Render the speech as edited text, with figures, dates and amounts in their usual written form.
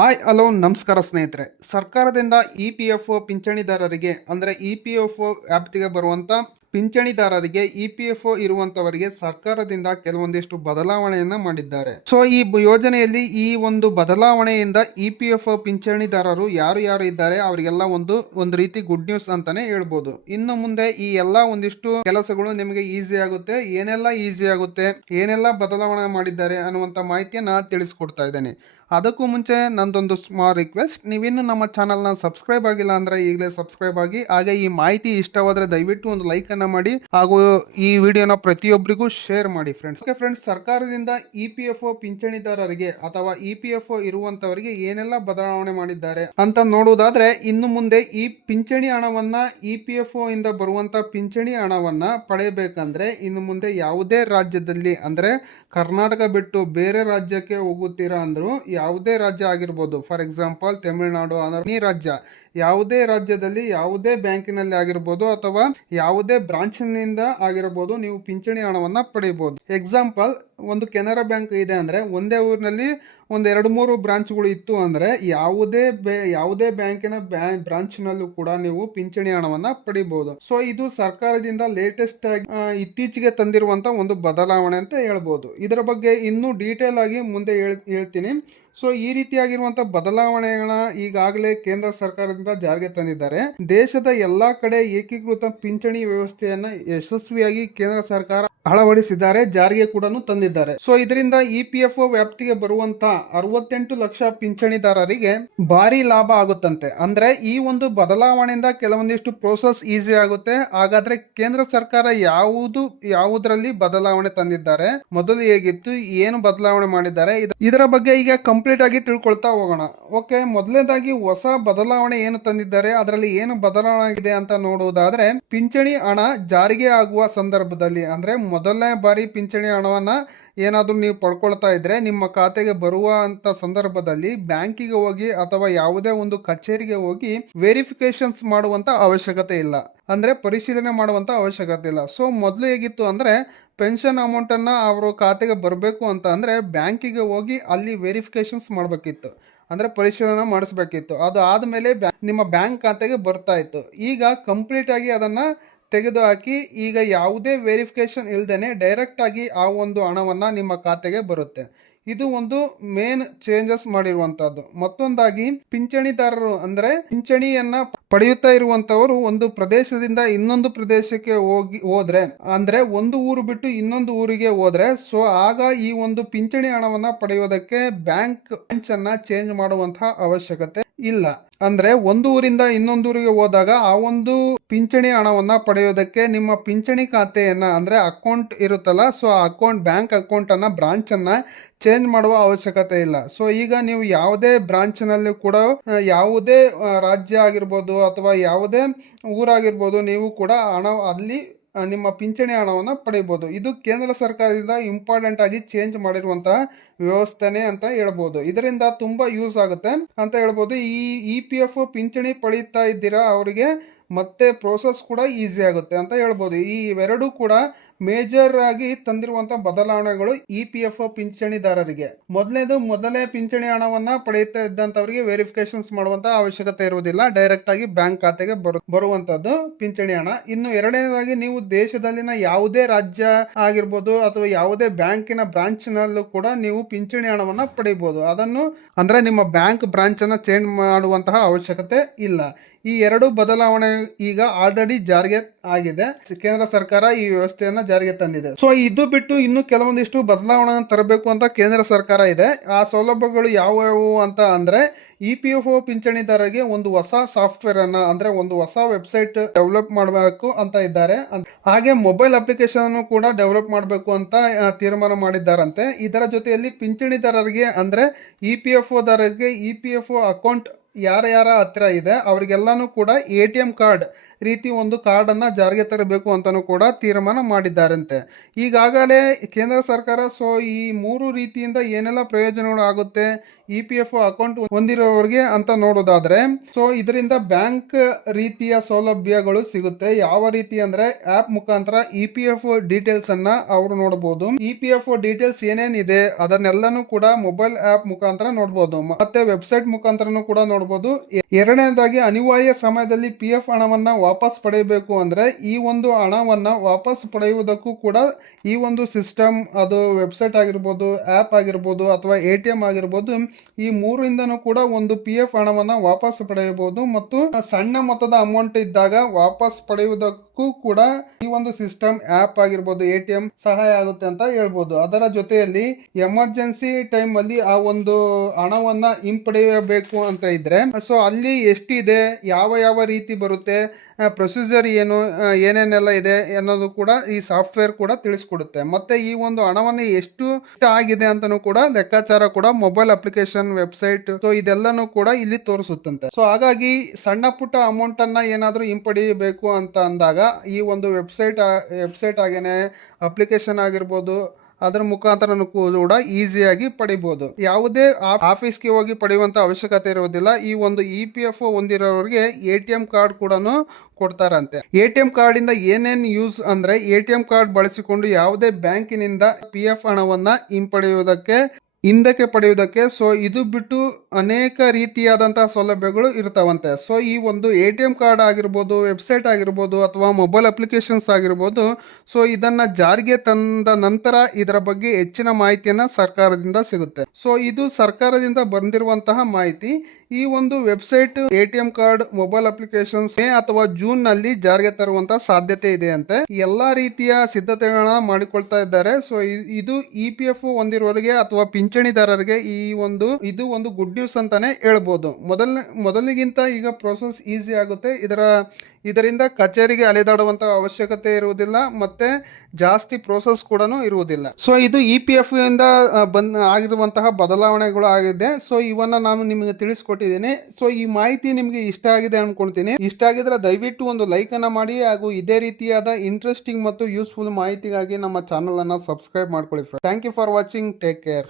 Hi hello ನಮಸ್ಕಾರ ಸ್ನೇಹಿತರೆ. ಸರ್ಕಾರದಿಂದ EPFO ಪಿಂಚಣಿದಾರರಿಗೆ ಅಂದರೆ EPFO ವ್ಯಾಪ್ತಿಗೆ ಬರುವಂಥ ಪಿಂಚಣಿದಾರರಿಗೆ EPFO ಇರುವಂಥವರಿಗೆ ಸರ್ಕಾರದಿಂದ ಕೆಲವೊಂದಿಷ್ಟು ಬದಲಾವಣೆಯನ್ನು ಮಾಡಿದ್ದಾರೆ. ಸೊ ಈ ಯೋಜನೆಯಲ್ಲಿ ಈ ಒಂದು ಬದಲಾವಣೆಯಿಂದ EPFO ಪಿಂಚಣಿದಾರರು ಯಾರು ಯಾರು ಇದ್ದಾರೆ ಅವರಿಗೆಲ್ಲ ಒಂದು ರೀತಿ ಗುಡ್ ನ್ಯೂಸ್ ಅಂತಾನೆ ಹೇಳ್ಬೋದು. ಇನ್ನು ಮುಂದೆ ಈ ಎಲ್ಲ ಒಂದಿಷ್ಟು ಕೆಲಸಗಳು ನಿಮಗೆ ಈಸಿ ಆಗುತ್ತೆ. ಏನೆಲ್ಲ ಈಸಿ ಆಗುತ್ತೆ, ಏನೆಲ್ಲ ಬದಲಾವಣೆ ಮಾಡಿದ್ದಾರೆ ಅನ್ನುವಂಥ ಮಾಹಿತಿಯನ್ನು ತಿಳಿಸ್ಕೊಡ್ತಾ ಇದ್ದೇನೆ. ಅದಕ್ಕೂ ಮುಂಚೆ ನಂದೊಂದು ಸ್ಮಾಲ್ ರಿಕ್ವೆಸ್ಟ್, ನೀವಿನ್ನು ನಮ್ಮ ಚಾನಲ್ನ ಸಬ್ಸ್ಕ್ರೈಬ್ ಆಗಿಲ್ಲ ಅಂದರೆ ಈಗಲೇ ಸಬ್ಸ್ಕ್ರೈಬ್ ಆಗಿ. ಹಾಗೆ ಈ ಮಾಹಿತಿ ಇಷ್ಟವಾದರೆ ದಯವಿಟ್ಟು ಒಂದು ಲೈಕನ್ನು ಮಾಡಿ ಹಾಗೂ ಈ ವಿಡಿಯೋನ ಪ್ರತಿಯೊಬ್ಬರಿಗೂ ಶೇರ್ ಮಾಡಿ ಫ್ರೆಂಡ್ಸ್. ಓಕೆ ಫ್ರೆಂಡ್ಸ್, ಸರ್ಕಾರದಿಂದ EPFO ಪಿಂಚಣಿದಾರರಿಗೆ ಅಥವಾ EPFO ಇರುವಂಥವರಿಗೆ ಏನೆಲ್ಲ ಬದಲಾವಣೆ ಮಾಡಿದ್ದಾರೆ ಅಂತ ನೋಡುವುದಾದರೆ, ಇನ್ನು ಮುಂದೆ ಈ ಪಿಂಚಣಿ ಹಣವನ್ನು EPFO ಇಂದ ಬರುವಂಥ ಪಿಂಚಣಿ ಹಣವನ್ನು ಪಡೆಯಬೇಕಂದ್ರೆ ಇನ್ನು ಮುಂದೆ ಯಾವುದೇ ರಾಜ್ಯದಲ್ಲಿ ಅಂದರೆ ಕರ್ನಾಟಕ ಬಿಟ್ಟು ಬೇರೆ ರಾಜ್ಯಕ್ಕೆ ಹೋಗುತ್ತೀರಾ ಅಂದರೂ ಯಾವುದೇ ರಾಜ್ಯ ಆಗಿರ್ಬೋದು, ಫಾರ್ ಎಕ್ಸಾಂಪಲ್ ತಮಿಳುನಾಡು, ಈ ರಾಜ್ಯ ಯಾವುದೇ ರಾಜ್ಯದಲ್ಲಿ ಯಾವುದೇ ಬ್ಯಾಂಕಿನಲ್ಲಿ ಆಗಿರ್ಬೋದು ಅಥವಾ ಯಾವುದೇ ಬ್ರಾಂಚ್ನಿಂದ ಆಗಿರ್ಬೋದು ನೀವು ಪಿಂಚಣಿ ಹಣವನ್ನು ಪಡೆಯಬಹುದು. ಎಕ್ಸಾಂಪಲ್, ಒಂದು ಕೆನರಾ ಬ್ಯಾಂಕ್ ಇದೆ ಅಂದರೆ ಒಂದೇ ಊರಿನಲ್ಲಿ ಒಂದು 2-3 ಬ್ರಾಂಚ್ಗಳು ಇತ್ತು ಅಂದರೆ ಯಾವುದೇ ಬ್ಯಾಂಕಿನ ಬ್ರಾಂಚ್ನಲ್ಲೂ ಕೂಡ ನೀವು ಪಿಂಚಣಿ ಹಣವನ್ನು ಪಡಿಬಹುದು. ಸೊ ಇದು ಸರ್ಕಾರದಿಂದ ಲೇಟೆಸ್ಟ್ ಆಗಿ ಇತ್ತೀಚೆಗೆ ತಂದಿರುವಂಥ ಒಂದು ಬದಲಾವಣೆ ಅಂತ ಹೇಳ್ಬೋದು. ಇದರ ಬಗ್ಗೆ ಇನ್ನೂ ಡೀಟೇಲ್ ಆಗಿ ಮುಂದೆ ಹೇಳ್ತೀನಿ. ಸೊ ಈ ರೀತಿಯಾಗಿರುವಂಥ ಬದಲಾವಣೆಗಳ ಈಗಾಗಲೇ ಕೇಂದ್ರ ಸರ್ಕಾರದಿಂದ ಜಾರಿಗೆ ತಂದಿದ್ದಾರೆ. ದೇಶದ ಎಲ್ಲಾ ಕಡೆ ಏಕೀಕೃತ ಪಿಂಚಣಿ ವ್ಯವಸ್ಥೆಯನ್ನ ಯಶಸ್ವಿಯಾಗಿ ಕೇಂದ್ರ ಸರ್ಕಾರ ಅಳವಡಿಸಿದ್ದಾರೆ, ಜಾರಿಗೆ ಕೂಡ ತಂದಿದ್ದಾರೆ. ಸೊ ಇದರಿಂದ EPFO ವ್ಯಾಪ್ತಿಗೆ ಬರುವಂತ 68 ಲಕ್ಷ ಪಿಂಚಣಿದಾರರಿಗೆ ಭಾರಿ ಲಾಭ ಆಗುತ್ತಂತೆ. ಅಂದ್ರೆ ಈ ಒಂದು ಬದಲಾವಣೆಯಿಂದ ಕೆಲವೊಂದಿಷ್ಟು ಪ್ರೋಸೆಸ್ ಈಸಿ ಆಗುತ್ತೆ. ಹಾಗಾದ್ರೆ ಕೇಂದ್ರ ಸರ್ಕಾರ ಯಾವುದರಲ್ಲಿ ಬದಲಾವಣೆ ತಂದಿದ್ದಾರೆ, ಮೊದಲು ಹೇಗಿತ್ತು, ಏನು ಬದಲಾವಣೆ ಮಾಡಿದ್ದಾರೆ, ಇದರ ಬಗ್ಗೆ ಈಗ ಕಂಪ್ಲೀಟ್ ಆಗಿ ತಿಳ್ಕೊಳ್ತಾ ಹೋಗೋಣ. ಓಕೆ, ಮೊದಲನೇದಾಗಿ ಹೊಸ ಬದಲಾವಣೆ ಏನು ತಂದಿದ್ದಾರೆ, ಅದರಲ್ಲಿ ಏನು ಬದಲಾವಣೆ ಆಗಿದೆ ಅಂತ ನೋಡುವುದಾದ್ರೆ, ಪಿಂಚಣಿ ಹಣ ಜಾರಿಗೆ ಆಗುವ ಸಂದರ್ಭದಲ್ಲಿ ಅಂದ್ರೆ ಮೊದಲನೇ ಬಾರಿ ಪಿಂಚಣಿ ಹಣವನ್ನ ಏನಾದರೂ ನೀವು ಪಡ್ಕೊಳ್ತಾ ಇದ್ರೆ ನಿಮ್ಮ ಖಾತೆಗೆ ಬರುವಂತ ಸಂದರ್ಭದಲ್ಲಿ ಬ್ಯಾಂಕಿಗೆ ಹೋಗಿ ಅಥವಾ ಯಾವುದೇ ಒಂದು ಕಚೇರಿಗೆ ಹೋಗಿ ವೆರಿಫಿಕೇಶನ್ಸ್ ಮಾಡುವಂತ ಅವಶ್ಯಕತೆ ಇಲ್ಲ, ಅಂದ್ರೆ ಪರಿಶೀಲನೆ ಮಾಡುವಂತ ಅವಶ್ಯಕತೆ ಇಲ್ಲ. ಸೊ ಮೊದಲು ಹೇಗಿತ್ತು ಅಂದ್ರೆ ಪೆನ್ಷನ್ ಅಮೌಂಟನ್ನು ಅವರು ಖಾತೆಗೆ ಬರಬೇಕು ಅಂತ ಅಂದರೆ ಬ್ಯಾಂಕಿಗೆ ಹೋಗಿ ಅಲ್ಲಿ ವೆರಿಫಿಕೇಶನ್ಸ್ ಮಾಡಬೇಕಿತ್ತು, ಅಂದರೆ ಪರಿಶೀಲನೆ ಮಾಡಿಸ್ಬೇಕಿತ್ತು. ಅದು ಆದಮೇಲೆ ನಿಮ್ಮ ಬ್ಯಾಂಕ್ ಖಾತೆಗೆ ಬರ್ತಾ ಇತ್ತು. ಈಗ ಕಂಪ್ಲೀಟ್ ಆಗಿ ಅದನ್ನು ತೆಗೆದುಹಾಕಿ ಈಗ ಯಾವುದೇ ವೆರಿಫಿಕೇಶನ್ ಇಲ್ಲದೇ ಡೈರೆಕ್ಟ್ ಆಗಿ ಆ ಒಂದು ಹಣವನ್ನು ನಿಮ್ಮ ಖಾತೆಗೆ ಬರುತ್ತೆ. ಇದು ಒಂದು ಮೇನ್ ಚೇಂಜಸ್ ಮಾಡಿರುವಂತಹದ್ದು. ಮತ್ತೊಂದಾಗಿ ಪಿಂಚಣಿದಾರರು ಅಂದ್ರೆ ಪಿಂಚಣಿಯನ್ನ ಪಡೆಯುತ್ತಾ ಇರುವಂತವರು ಒಂದು ಪ್ರದೇಶದಿಂದ ಇನ್ನೊಂದು ಪ್ರದೇಶಕ್ಕೆ ಹೋದ್ರೆ ಅಂದ್ರೆ ಒಂದು ಊರು ಬಿಟ್ಟು ಇನ್ನೊಂದು ಊರಿಗೆ ಹೋದ್ರೆ ಸೊ ಆಗ ಈ ಒಂದು ಪಿಂಚಣಿ ಹಣವನ್ನ ಪಡೆಯುವುದಕ್ಕೆ ಬ್ರಾಂಚ್ ಅನ್ನ ಚೇಂಜ್ ಮಾಡುವಂತಹ ಅವಶ್ಯಕತೆ ಇಲ್ಲ. ಅಂದ್ರೆ ಒಂದು ಊರಿಂದ ಇನ್ನೊಂದು ಊರಿಗೆ ಹೋದಾಗ ಆ ಒಂದು ಪಿಂಚಣಿ ಹಣವನ್ನ ಪಡೆಯೋದಕ್ಕೆ ನಿಮ್ಮ ಪಿಂಚಣಿ ಖಾತೆಯನ್ನ ಅಂದ್ರೆ ಅಕೌಂಟ್ ಇರುತ್ತಲ್ಲ, ಸೊ ಬ್ಯಾಂಕ್ ಅಕೌಂಟ್ ಅನ್ನ ಬ್ರಾಂಚ್ ಅನ್ನ ಚೇಂಜ್ ಮಾಡುವ ಅವಶ್ಯಕತೆ ಇಲ್ಲ. ಸೊ ಈಗ ನೀವು ಯಾವುದೇ ಬ್ರಾಂಚ್ ನಲ್ಲಿ ಕೂಡ ಯಾವುದೇ ರಾಜ್ಯ ಆಗಿರ್ಬೋದು ಅಥವಾ ಯಾವುದೇ ಊರಾಗಿರ್ಬೋದು ನೀವು ಕೂಡ ಹಣ ಅಲ್ಲಿ ನಿಮ್ಮ ಪಿಂಚಣಿ ಹಣವನ್ನು ಪಡೆಯಬಹುದು. ಇದು ಕೇಂದ್ರ ಸರ್ಕಾರದಿಂದ ಇಂಪಾರ್ಟೆಂಟ್ ಆಗಿ ಚೇಂಜ್ ಮಾಡಿರುವಂತಹ ವ್ಯವಸ್ಥೆನೆ ಅಂತ ಹೇಳ್ಬೋದು. ಇದರಿಂದ ತುಂಬಾ ಯೂಸ್ ಆಗುತ್ತೆ ಅಂತ ಹೇಳ್ಬೋದು. ಈ EPFO ಪಿಂಚಣಿ ಪಡೀತಾ ಇದ್ದೀರಾ ಅವರಿಗೆ ಮತ್ತೆ ಪ್ರೋಸೆಸ್ ಕೂಡ ಈಸಿ ಆಗುತ್ತೆ ಅಂತ ಹೇಳ್ಬೋದು. ಈ ಇವೆರಡೂ ಕೂಡ ಮೇಜರ್ ಆಗಿ ತಂದಿರುವಂತ ಬದಲಾವಣೆಗಳು EPFO ಪಿಂಚಣಿದಾರರಿಗೆ. ಮೊದಲೇ ಪಿಂಚಣಿ ಹಣವನ್ನ ಪಡೆಯುತ್ತಾ ಇದ್ದಂತವರಿಗೆ ವೆರಿಫಿಕೇಶನ್ಸ್ ಮಾಡುವಂತ ಅವಶ್ಯಕತೆ ಇರುವುದಿಲ್ಲ, ಡೈರೆಕ್ಟ್ ಆಗಿ ಬ್ಯಾಂಕ್ ಖಾತೆಗೆ ಬರುವಂತದ್ದು ಪಿಂಚಣಿ ಹಣ. ಇನ್ನು ಎರಡನೇದಾಗಿ ನೀವು ದೇಶದಲ್ಲಿನ ಯಾವುದೇ ರಾಜ್ಯ ಆಗಿರ್ಬೋದು ಅಥವಾ ಯಾವುದೇ ಬ್ಯಾಂಕಿನ ಬ್ರಾಂಚ್ ನಲ್ಲೂ ಕೂಡ ನೀವು ಪಿಂಚಣಿ ಹಣವನ್ನ ಪಡೆಯಬಹುದು. ಅದನ್ನು ಅಂದ್ರೆ ನಿಮ್ಮ ಬ್ಯಾಂಕ್ ಬ್ರಾಂಚ್ ಅನ್ನ ಚೇಂಜ್ ಮಾಡುವಂತಹ ಅವಶ್ಯಕತೆ ಇಲ್ಲ. ಈ ಎರಡು ಬದಲಾವಣೆ ಈಗ ಆಲ್ರೆಡಿ ಜಾರಿಗೆ ಆಗಿದೆ. ಕೇಂದ್ರ ಸರ್ಕಾರ ಈ ವ್ಯವಸ್ಥೆಯನ್ನ ಜಾರಿಗೆ ತಂದಿದೆ. ಸೊ ಇದು ಬಿಟ್ಟು ಇನ್ನು ಕೆಲವೊಂದಿಷ್ಟು ಬದಲಾವಣೆ ತರಬೇಕು ಅಂತ ಕೇಂದ್ರ ಸರ್ಕಾರ ಇದೆ. ಆ ಸೌಲಭ್ಯಗಳು ಯಾವುವು ಅಂತ ಅಂದ್ರೆ EPFO ಪಿಂಚಣಿದಾರರಿಗೆ ಒಂದು ಹೊಸ ಸಾಫ್ಟ್ವೇರ್ ಅನ್ನ ಅಂದ್ರೆ ಒಂದು ಹೊಸ ವೆಬ್ಸೈಟ್ ಡೆವಲಪ್ ಮಾಡಬೇಕು ಅಂತ ಇದ್ದಾರೆ. ಹಾಗೆ ಮೊಬೈಲ್ ಅಪ್ಲಿಕೇಶನ್ ಕೂಡ ಡೆವಲಪ್ ಮಾಡಬೇಕು ಅಂತ ತೀರ್ಮಾನ ಮಾಡಿದ್ದಾರಂತೆ. ಇದರ ಜೊತೆಯಲ್ಲಿ ಪಿಂಚಣಿದಾರರಿಗೆ ಅಂದ್ರೆ EPFO ದಾರರಿಗೆ EPFO ಅಕೌಂಟ್ ಯಾರ ಹತ್ರ ಇದೆ ಅವರಿಗೆಲ್ಲಾನು ಕೂಡ ATM ಕಾರ್ಡ್ ರೀತಿ ಒಂದು ಕಾರ್ಡ್ ಅನ್ನ ಜಾರಿಗೆ ತರಬೇಕು ಅಂತಾನೂ ಕೂಡ ತೀರ್ಮಾನ ಮಾಡಿದ್ದಾರಂತೆ. ಈಗಾಗಲೇ ಕೇಂದ್ರ ಸರ್ಕಾರ ಸೊ ಈ 3 ರೀತಿಯಿಂದ ಏನೆಲ್ಲ ಪ್ರಯೋಜನಗಳು ಆಗುತ್ತೆ EPF ಅಕೌಂಟ್ ಹೊಂದಿರೋರಿಗೆ ಅಂತ ನೋಡೋದಾದ್ರೆ, ಸೊ ಇದರಿಂದ ಬ್ಯಾಂಕ್ ರೀತಿಯ ಸೌಲಭ್ಯಗಳು ಸಿಗುತ್ತೆ. ಯಾವ ರೀತಿ ಅಂದ್ರೆ ಆಪ್ ಮುಖಾಂತರ EPF ಡೀಟೇಲ್ಸ್ ಅನ್ನ ಅವರು ನೋಡಬಹುದು. EPF ಡೀಟೇಲ್ಸ್ ಏನೇನಿದೆ ಅದನ್ನೆಲ್ಲಾನು ಕೂಡ ಮೊಬೈಲ್ ಆಪ್ ಮುಖಾಂತರ ನೋಡಬಹುದು, ಮತ್ತೆ ವೆಬ್ಸೈಟ್ ಮುಖಾಂತರನು ಕೂಡ ನೋಡಬಹುದು. ಎರಡನೇದಾಗಿ ಅನಿವಾರ್ಯ ಸಮಯದಲ್ಲಿ PF ಹಣವನ್ನ ವಾಪಸ್ ಪಡೆಯಬೇಕು ಅಂದ್ರೆ ಈ ಒಂದು ಹಣವನ್ನ ವಾಪಸ್ ಪಡೆಯುವುದಕ್ಕೂ ಕೂಡ ಈ ಒಂದು ಸಿಸ್ಟಮ್, ಅದು ವೆಬ್ಸೈಟ್ ಆಗಿರ್ಬೋದು, ಆಪ್ ಆಗಿರ್ಬೋದು ಅಥವಾ ATM ಆಗಿರ್ಬೋದು, ಈ 3ರಿಂದನೂ ಕೂಡ ಒಂದು PF ಹಣವನ್ನ ವಾಪಸ್ ಪಡೆಯಬಹುದು. ಮತ್ತು ಸಣ್ಣ ಮೊತ್ತದ ಅಮೌಂಟ್ ಇದ್ದಾಗ ವಾಪಸ್ ಪಡೆಯುವುದಕ್ಕೂ ಕೂಡ ಈ ಒಂದು ಸಿಸ್ಟಮ್, ಆಪ್ ಆಗಿರ್ಬೋದು, ATM ಸಹಾಯ ಆಗುತ್ತೆ ಅಂತ ಹೇಳ್ಬೋದು. ಅದರ ಜೊತೆಯಲ್ಲಿ ಎಮರ್ಜೆನ್ಸಿ ಟೈಮ್ ಅಲ್ಲಿ ಆ ಒಂದು ಹಣವನ್ನ ಹಿಂಪಡೆಯಬೇಕು ಅಂತ ಇದ್ರೆ, ಸೊ ಅಲ್ಲಿ ಎಷ್ಟಿದೆ, ಯಾವ ರೀತಿ ಬರುತ್ತೆ, ಪ್ರೊಸೀಜರ್ ಏನು, ಏನೇನೆಲ್ಲ ಇದೆ ಅನ್ನೋದು ಕೂಡ ಈ ಸಾಫ್ಟ್ವೇರ್ ಕೂಡ ತಿಳಿಸ್ಕೊಡುತ್ತೆ. ಮತ್ತೆ ಈ ಒಂದು ಹಣವನ್ನು ಎಷ್ಟು ಆಗಿದೆ ಅಂತಾನೂ ಕೂಡ ಲೆಕ್ಕಾಚಾರ ಕೂಡ ಮೊಬೈಲ್ ಅಪ್ಲಿಕೇಶನ್, ವೆಬ್ಸೈಟ್, ಸೊ ಇದೆಲ್ಲಾನು ಕೂಡ ಇಲ್ಲಿ ತೋರಿಸುತ್ತಂತೆ. ಸೊ ಹಾಗಾಗಿ ಸಣ್ಣ ಪುಟ್ಟ ಅಮೌಂಟ್ ಅನ್ನ ಏನಾದ್ರೂ ಹಿಂಪಡೆಯಬೇಕು ಅಂತ ಅಂದಾಗ ಈ ಒಂದು ವೆಬ್ಸೈಟ್ ಆಗೇನೆ ಅಪ್ಲಿಕೇಶನ್ ಆಗಿರ್ಬೋದು, ಅದರ ಮುಖಾಂತರ ಕೂಡ ಈಸಿಯಾಗಿ ಪಡಿಬಹುದು. ಯಾವುದೇ ಆಫೀಸ್ಗೆ ಹೋಗಿ ಪಡೆಯುವಂತ ಅವಶ್ಯಕತೆ ಇರುವುದಿಲ್ಲ. ಈ ಒಂದು EPF ಹೊಂದಿರೋರಿಗೆ ATM ಕಾರ್ಡ್ ಕೂಡ ಕೊಡ್ತಾರಂತೆ. ATM ಕಾರ್ಡ್ ಇಂದ ಏನೇನ್ ಯೂಸ್ ಅಂದ್ರೆ, ATM ಕಾರ್ಡ್ ಬಳಸಿಕೊಂಡು ಯಾವುದೇ ಬ್ಯಾಂಕಿನಿಂದ PF ಹಣವನ್ನ ಹಿಂದಕ್ಕೆ ಪಡೆಯುವುದಕ್ಕೆ ಸೊ ಇದು ಬಿಟ್ಟು ಅನೇಕ ರೀತಿಯಾದಂತಹ ಸೌಲಭ್ಯಗಳು ಇರ್ತಾವಂತೆ. ಸೊ ಈ ಒಂದು ATM ಕಾರ್ಡ್ ಆಗಿರ್ಬೋದು, ವೆಬ್ಸೈಟ್ ಆಗಿರ್ಬೋದು ಅಥವಾ ಮೊಬೈಲ್ ಅಪ್ಲಿಕೇಶನ್ಸ್ ಆಗಿರ್ಬೋದು, ಸೊ ಇದನ್ನ ಜಾರಿಗೆ ತಂದ ನಂತರ ಇದರ ಬಗ್ಗೆ ಹೆಚ್ಚಿನ ಮಾಹಿತಿಯನ್ನ ಸರ್ಕಾರದಿಂದ ಸಿಗುತ್ತೆ. ಸೊ ಇದು ಸರ್ಕಾರದಿಂದ ಬಂದಿರುವಂತಹ ಮಾಹಿತಿ. ಈ ಒಂದು website, ATM card, mobile applications May ಅಥವಾ ಜೂನ್ ನಲ್ಲಿ ಜಾರಿಗೆ ತರುವಂತಹ ಸಾಧ್ಯತೆ ಇದೆ ಅಂತೆ. ಎಲ್ಲಾ ರೀತಿಯ ಸಿದ್ಧತೆಗಳನ್ನ ಮಾಡಿಕೊಳ್ತಾ ಇದ್ದಾರೆ. ಸೊ ಇದು EPF ಹೊಂದಿರುವವರಿಗೆ ಅಥವಾ ಪಿಂಚಣಿದಾರರಿಗೆ ಇದು ಒಂದು ಗುಡ್ ನ್ಯೂಸ್ ಅಂತಾನೆ ಹೇಳ್ಬೋದು. ಮೊದಲಿಗಿಂತ ಈಗ ಪ್ರೋಸೆಸ್ ಈಸಿ ಆಗುತ್ತೆ. ಇದರಿಂದ ಕಚೇರಿಗೆ ಅಲೆದಾಡುವಂತ ಅವಶ್ಯಕತೆ ಇರುವುದಿಲ್ಲ, ಮತ್ತೆ ಜಾಸ್ತಿ ಪ್ರೋಸೆಸ್ ಕೂಡ ಇರುವುದಿಲ್ಲ. ಸೊ ಇದು EPF ಇಂದ ಆಗಿರುವಂತಹ ಬದಲಾವಣೆಗಳು ಆಗಿದೆ. ಸೊ ಇವನ್ನ ನಾನು ನಿಮಗೆ ತಿಳಿಸ್ಕೊಟ್ಟಿದ್ದೀನಿ. ಸೊ ಈ ಮಾಹಿತಿ ನಿಮಗೆ ಇಷ್ಟ ಆಗಿದೆ ಅನ್ಕೊಂತೀನಿ. ಇಷ್ಟ ಆಗಿದ್ರೆ ದಯವಿಟ್ಟು ಒಂದು ಲೈಕ್ ಅನ್ನ ಮಾಡಿ, ಹಾಗೂ ಇದೇ ರೀತಿಯಾದ ಇಂಟ್ರೆಸ್ಟಿಂಗ್ ಮತ್ತು ಯೂಸ್ಫುಲ್ ಮಾಹಿತಿಗಾಗಿ ನಮ್ಮ ಚಾನಲ್ ಅನ್ನ ಸಬ್ಸ್ಕ್ರೈಬ್ ಮಾಡ್ಕೊಳ್ಳಿ. Thank you for watching. Take care.